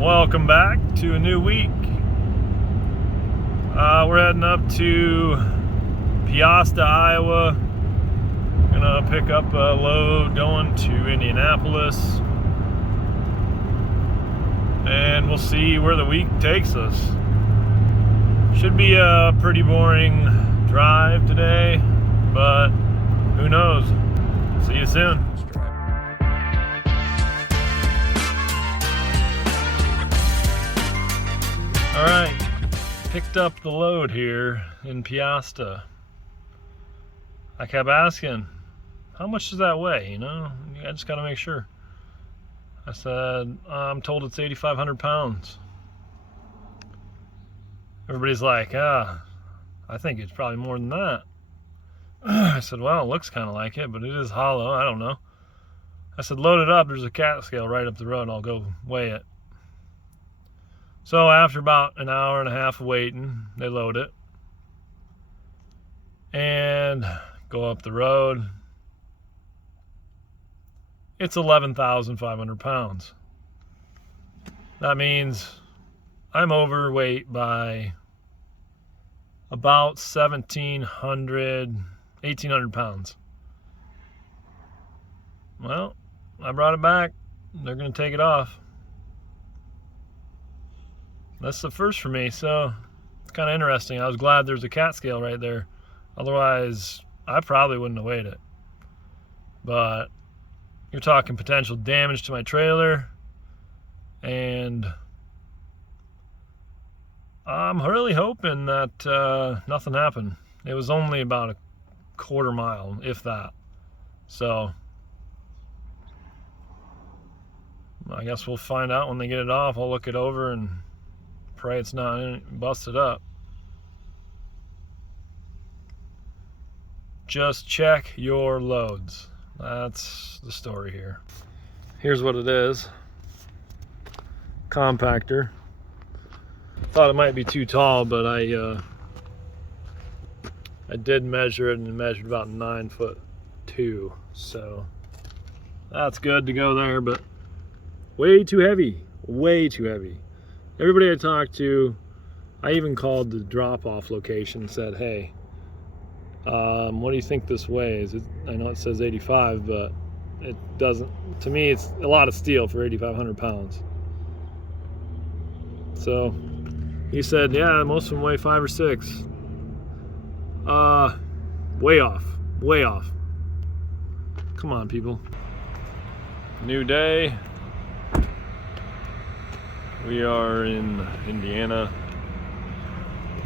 Welcome back to a new week. We're heading up to Piasta, Iowa. Gonna pick up a load going to Indianapolis, and we'll see where the week takes us. Should be a pretty boring drive today, but who knows? See you soon. All right, picked up the load here in Piasta. I kept asking, how much does that weigh? I just gotta make sure. I said, I'm told it's 8,500 pounds. Everybody's like, I think it's probably more than that. I said, well, it looks kind of like it, but it is hollow. I don't know. I said, load it up. There's a cat scale right up the road. I'll go weigh it. So after about an hour and a half of waiting, they load it and go up the road. It's 11,500 pounds. That means I'm overweight by about 1,800 pounds. Well, I brought it back. They're going to take it off. That's the first for me, so it's kind of interesting. I was glad there's a cat scale right there. Otherwise, I probably wouldn't have weighed it. But you're talking potential damage to my trailer, and I'm really hoping that nothing happened. It was only about a quarter mile, if that. So I guess we'll find out when they get it off. I'll look it over and pray it's not busted up. Just check your loads. That's the story here. Here's what it is. Compactor. Thought it might be too tall, but I did measure it, and it measured about 9'2", so that's good to go there, but way too heavy. Way too heavy. Everybody I talked to, I even called the drop-off location and said, hey, what do you think this weighs? I know it says 85, but it doesn't. To me, it's a lot of steel for 8,500 pounds. So he said, yeah, most of them weigh 5 or 6. Way off. Way off. Come on, people. New day. We are in Indiana,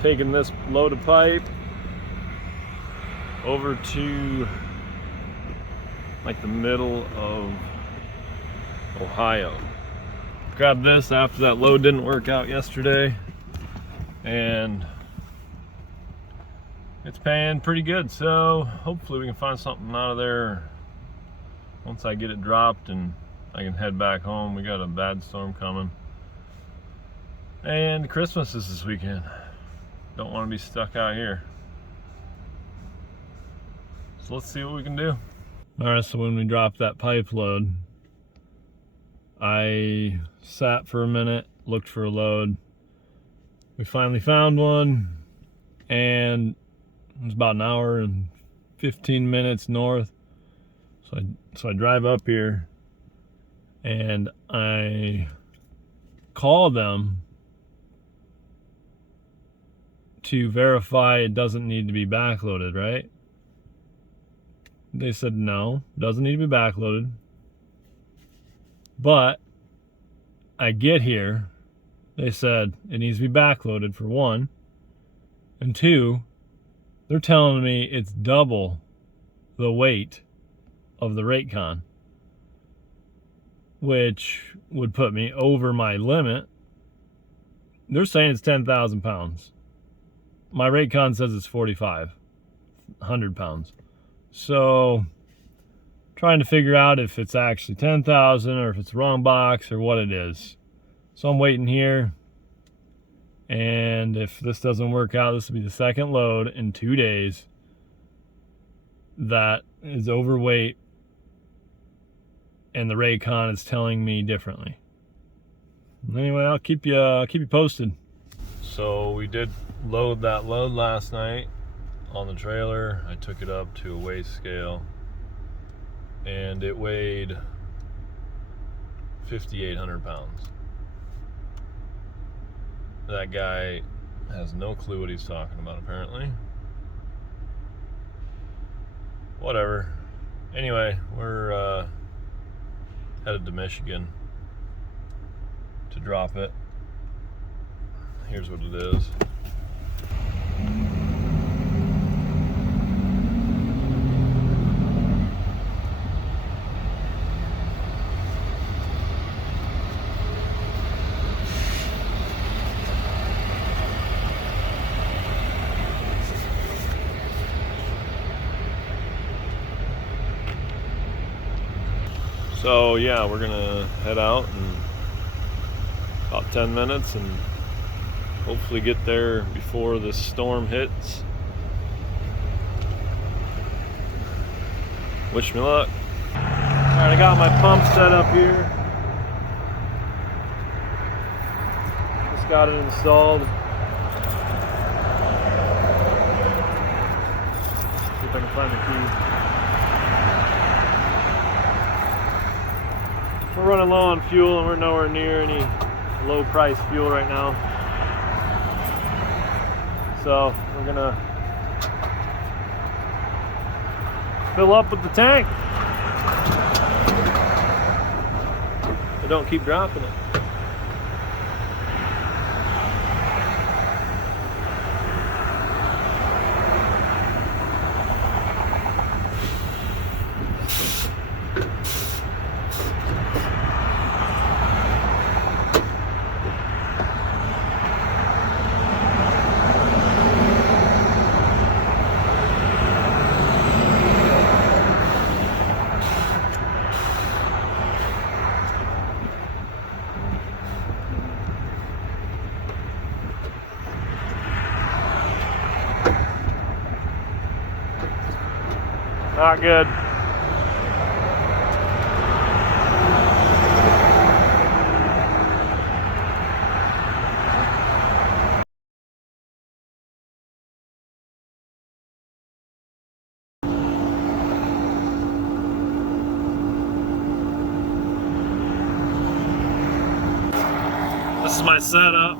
taking this load of pipe over to like the middle of Ohio. Grabbed this after that load didn't work out yesterday, and it's paying pretty good, so hopefully we can find something out of there once I get it dropped and I can head back home. We got a bad storm coming. And Christmas is this weekend. Don't want to be stuck out here. So let's see what we can do. Alright, so when we dropped that pipe load, I sat for a minute, looked for a load. We finally found one, and it was about an hour and 15 minutes north. So I drive up here, and I call them to verify it doesn't need to be backloaded, right? They said no, doesn't need to be backloaded. But I get here, they said it needs to be backloaded for one, and two, they're telling me it's double the weight of the Raycon, which would put me over my limit. They're saying it's 10,000 pounds. My Raycon says it's 4,500 pounds. So trying to figure out if it's actually 10,000 or if it's the wrong box or what it is. So I'm waiting here, and if this doesn't work out, this will be the second load in 2 days that is overweight, and the Raycon is telling me differently. Anyway, I'll keep you posted. So we did load that load last night on the trailer. I took it up to a weigh scale and it weighed 5,800 pounds. That guy has no clue what he's talking about, apparently. Whatever. Anyway, we're headed to Michigan to drop it. Here's what it is. So yeah, we're gonna head out in about 10 minutes and hopefully get there before the storm hits. Wish me luck. Alright, I got my pump set up here. Just got it installed. See if I can find the key. We're running low on fuel and we're nowhere near any low price fuel right now. So we're gonna fill up with the tank. But don't keep dropping it. Not good. This is my setup.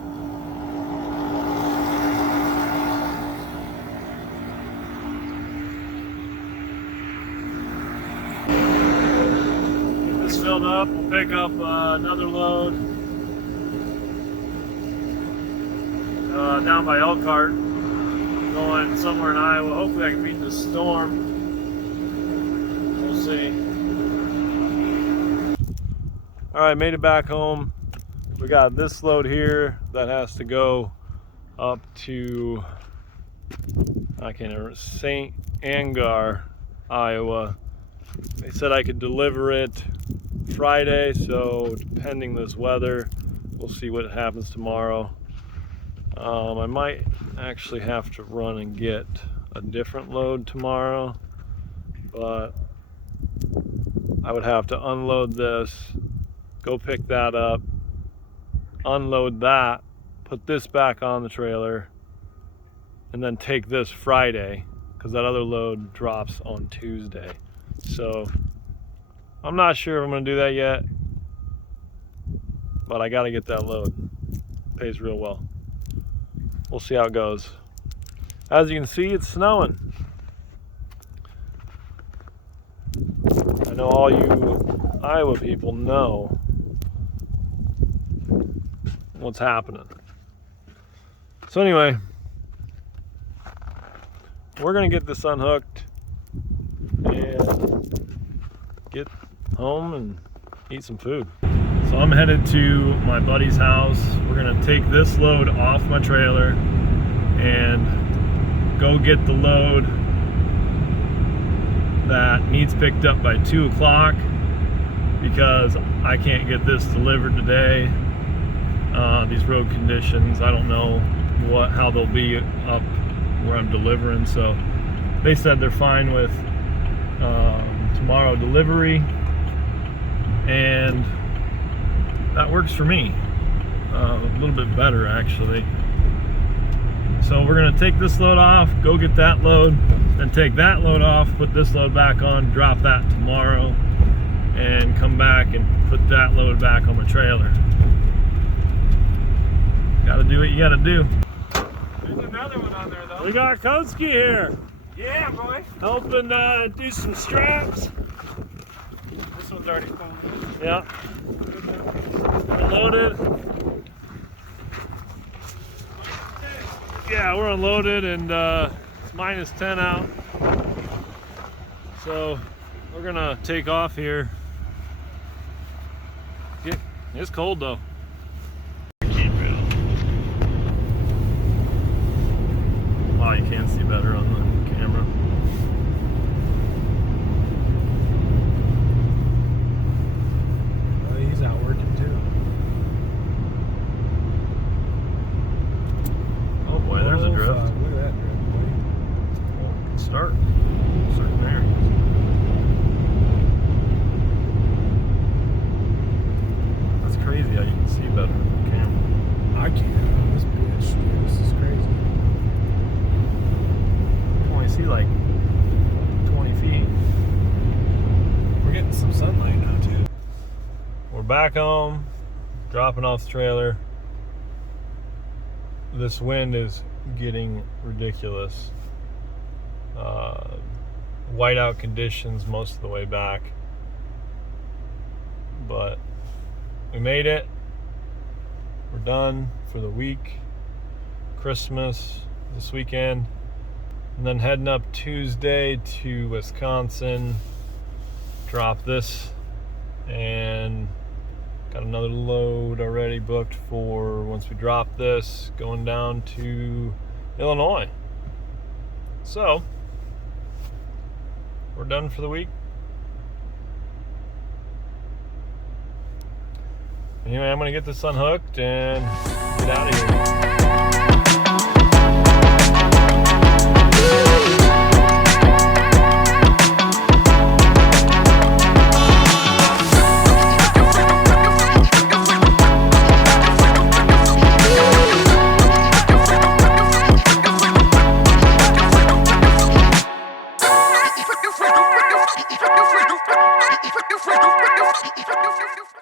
Filled up, we'll pick up another load down by Elkhart, going somewhere in Iowa. Hopefully I can beat the storm. We'll see. Alright, made it back home. We got this load here that has to go up to, I can't remember, St. Angar, Iowa. They said I could deliver it Friday, so depending this weather, we'll see what happens tomorrow. I might actually have to run and get a different load tomorrow, but I would have to unload this, go pick that up, unload that, put this back on the trailer, and then take this Friday, because that other load drops on Tuesday. So I'm not sure if I'm going to do that yet, but I got to get that load. Pays real well. We'll see how it goes. As you can see, it's snowing. I know all you Iowa people know what's happening. So anyway, we're going to get this unhooked and get home and eat some food. So I'm headed to my buddy's house. We're gonna take this load off my trailer and go get the load that needs picked up by 2 o'clock because I can't get this delivered today. These road conditions, I don't know how they'll be up where I'm delivering, so they said they're fine with tomorrow delivery, and that works for me. a little bit better actually. So we're gonna take this load off, go get that load, then take that load off, put this load back on, drop that tomorrow, and come back and put that load back on the trailer. Gotta do what you gotta do. There's another one on there though. We got Koski here. Yeah, boy. Helping do some straps. This one's already full. Yeah. Unloaded. Yeah, we're unloaded and it's minus 10 out. So we're gonna take off here. It's cold though. Wow, you can see better on the camera. Oh, he's out working too. Oh boy, there's a drift. Look at that drift, boy. Well, we can start certain areas. That's crazy how you can see better on the camera. I can't. This bitch, dude, this is crazy. You can only see like 20 feet. We're getting some sunlight now too. We're back home, dropping off the trailer. This wind is getting ridiculous. Whiteout conditions most of the way back. But we made it. We're done for the week. Christmas this weekend. And then heading up Tuesday to Wisconsin. Drop this and got another load already booked for once we drop this, going down to Illinois. So we're done for the week. Anyway, I'm gonna get this unhooked and get out of here.